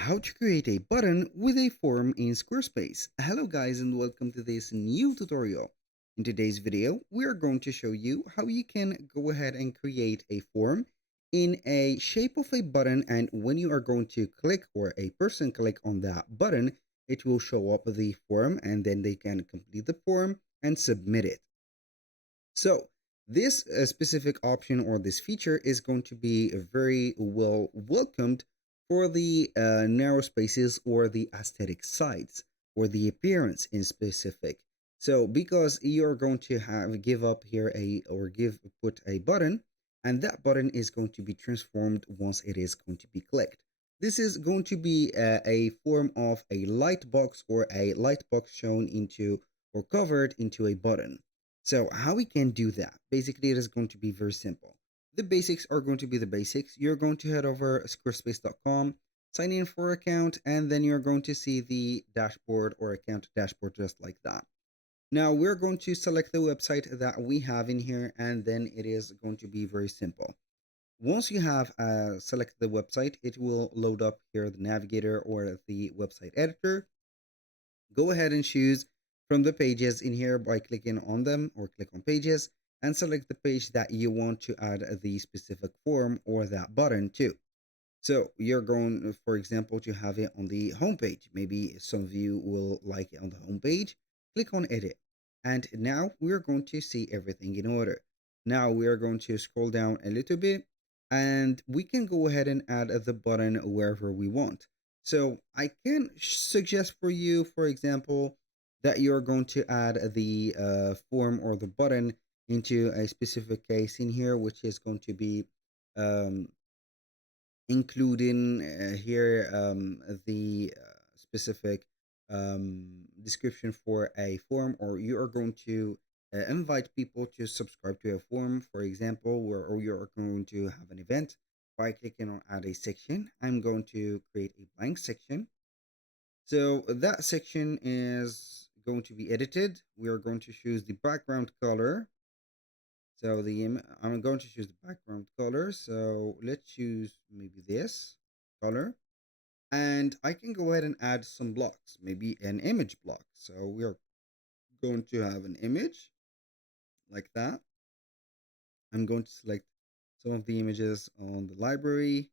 How to create a button with a form in Squarespace. Hello guys and welcome to this new tutorial. In today's video, we are going to show you how you can go ahead and create a form in a shape of a button, and when you are going to click or a person click on that button, it will show up the form and then they can complete the form and submit it. So this specific option or this feature is going to be very well welcomed for the narrow spaces or the aesthetic sides or the appearance in specific. So because you're going to have give up here a or give put a button, and that button is going to be transformed once it is going to be clicked. This is going to be a form of a light box or a light box shown into or covered into a button. So how we can do that? Basically, it is going to be very simple. The basics are going to be the basics. You're going to head over squarespace.com, sign in for account, and then you're going to see the dashboard or account dashboard just like that. Now we're going to select the website that we have in here, and then it is going to be very simple. Once you have selected the website, it will load up here the navigator or the website editor. Go ahead and choose from the pages in here by clicking on them or click on pages and select the page that you want to add the specific form or that button to. So you're going, for example, to have it on the home page. Maybe some of you will like it on the home page. Click on edit. And now we're going to see everything in order. Now we are going to scroll down a little bit and we can go ahead and add the button wherever we want. So I can suggest for you, for example, that you're going to add the form or the button into a specific case in here, which is going to be um, including here the specific description for a form, or you are going to invite people to subscribe to a form, for example, where or you are going to have an event. By clicking on add a section, I'm going to create a blank section. So that section is going to be edited. We are going to choose the background color. So I'm going to choose the background color. So let's choose maybe this color. And I can go ahead and add some blocks, maybe an image block. So we are going to have an image like that. I'm going to select some of the images on the library.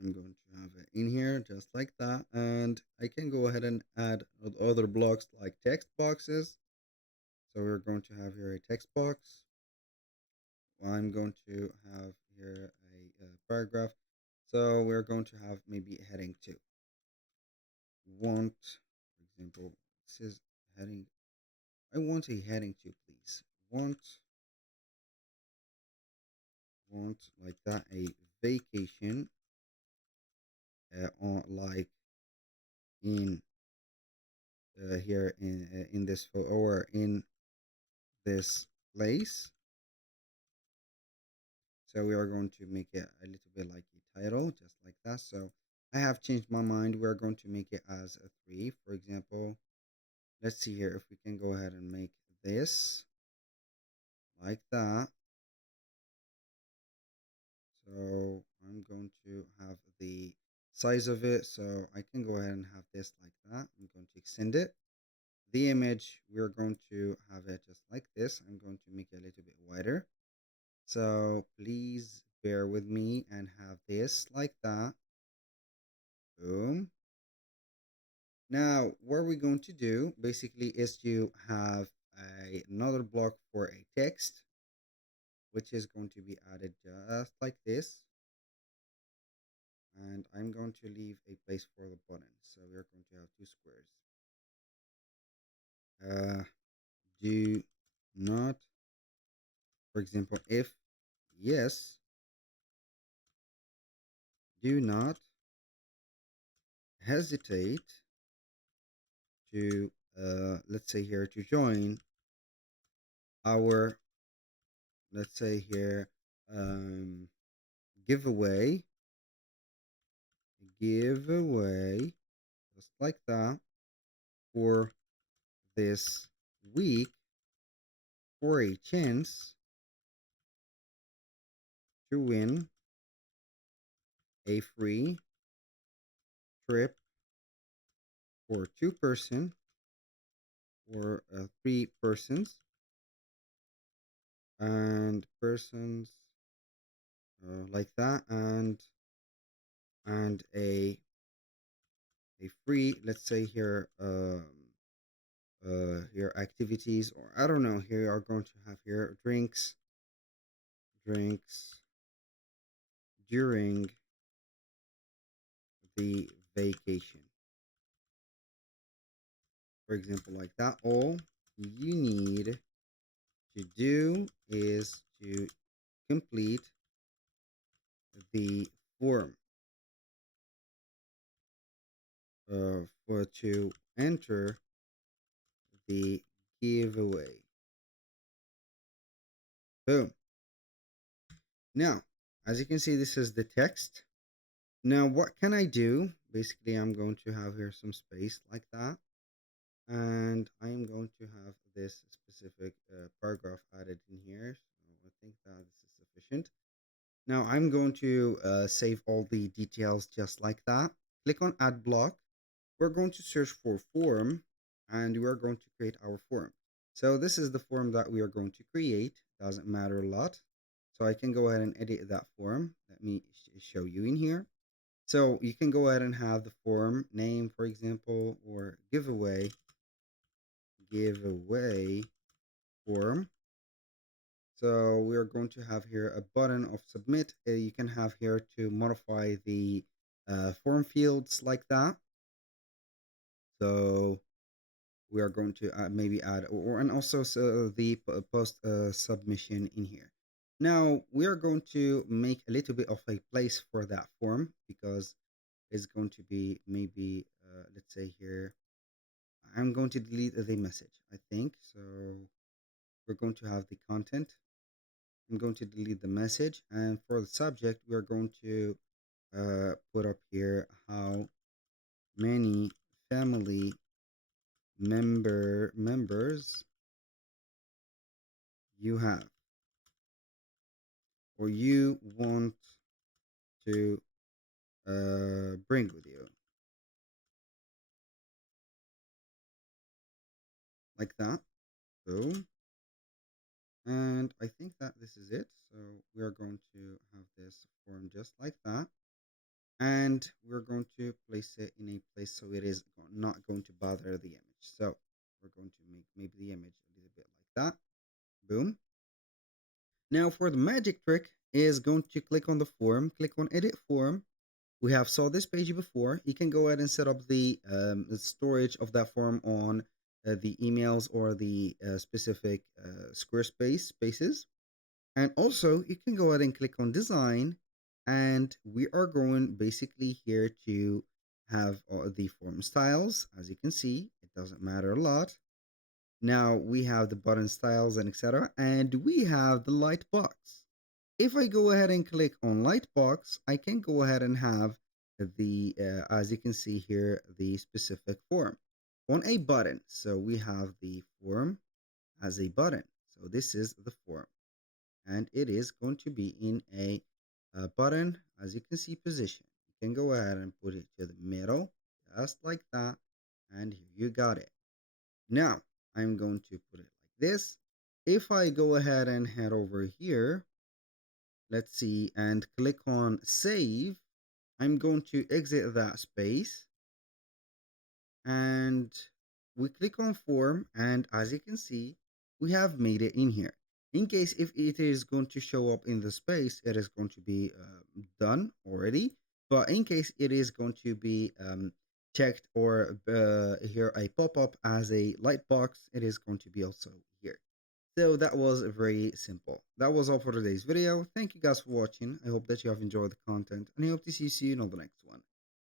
I'm going to have it in here just like that. And I can go ahead and add other blocks like text boxes. So we're going to have here a text box. I'm going to have here a paragraph. So we're going to have maybe a heading 2. Want, for example, it says heading. I want a heading 2, please. Want like that, a vacation on like in here in this or in this place. So we are going to make it a little bit like a title, just like that. So I have changed my mind. We're going to make it as a 3, for example. Let's see here if we can go ahead and make this like that. So I'm going to have the size of it. So I can go ahead and have this like that. I'm going to extend it. The image, we're going to have it just like this. I'm going to make it a little bit wider. So please bear with me and have this like that. Boom. Now, what we're going to do basically is to have another block for a text, which is going to be added just like this. And I'm going to leave a place for the button. So we're going to have 2 squares. Do not, for example, if yes, do not hesitate to let's say here to join our, let's say here, giveaway just like that for this week for a chance to win a free trip for 2 person or 3 persons and persons like that, and a free, let's say here, here activities, or I don't know, here are going to have here drinks during the vacation, for example, like that. All you need to do is to complete the form for to enter the giveaway. Boom. Now, as you can see, this is the text. Now, what can I do? Basically, I'm going to have here some space like that, and I'm going to have this specific paragraph added in here. So I think that this is sufficient. Now, I'm going to save all the details just like that. Click on Add Block. We're going to search for form, and we're going to create our form. So this is the form that we are going to create. Doesn't matter a lot. So I can go ahead and edit that form. Let me show you in here. So you can go ahead and have the form name, for example, or giveaway form. So we are going to have here a button of submit. You can have here to modify the form fields like that. So we are going to maybe add, or and also the post submission in here. Now we are going to make a little bit of a place for that form, because it's going to be maybe let's say here, I'm going to delete the message, I think. So we're going to have the content. I'm going to delete the message, and for the subject we're going to put up here how many family members you have, or you want to bring with you, like that. So, and I think that this is it. So we are going to have this form just like that, and we're going to place it in a place so it is not going to bother the image. So we're going to make maybe the image a little bit like that. Boom. Now for the magic trick is going to click on the form, click on edit form. We have saw this page before. You can go ahead and set up the storage of that form on the emails or the specific Squarespace spaces. And also you can go ahead and click on design, and we are going basically here to have the form styles. As you can see, it doesn't matter a lot. Now we have the button styles and etc. And we have the light box. If I go ahead and click on Lightbox, I can go ahead and have the, as you can see here, the specific form on a button. So we have the form as a button. So this is the form, and it is going to be in a button, as you can see, position. You can go ahead and put it to the middle, just like that, and here you got it. Now I'm going to put it like this. If I go ahead and head over here, let's see, and click on save, I'm going to exit that space, and we click on form, and as you can see, we have made it in here. In case if it is going to show up in the space, it is going to be done already. But in case it is going to be checked, or here a pop-up as a light box, it is going to be also here. So that was very simple. That was all for today's video. Thank you guys for watching. I hope that you have enjoyed the content, and I hope to see you on the next one.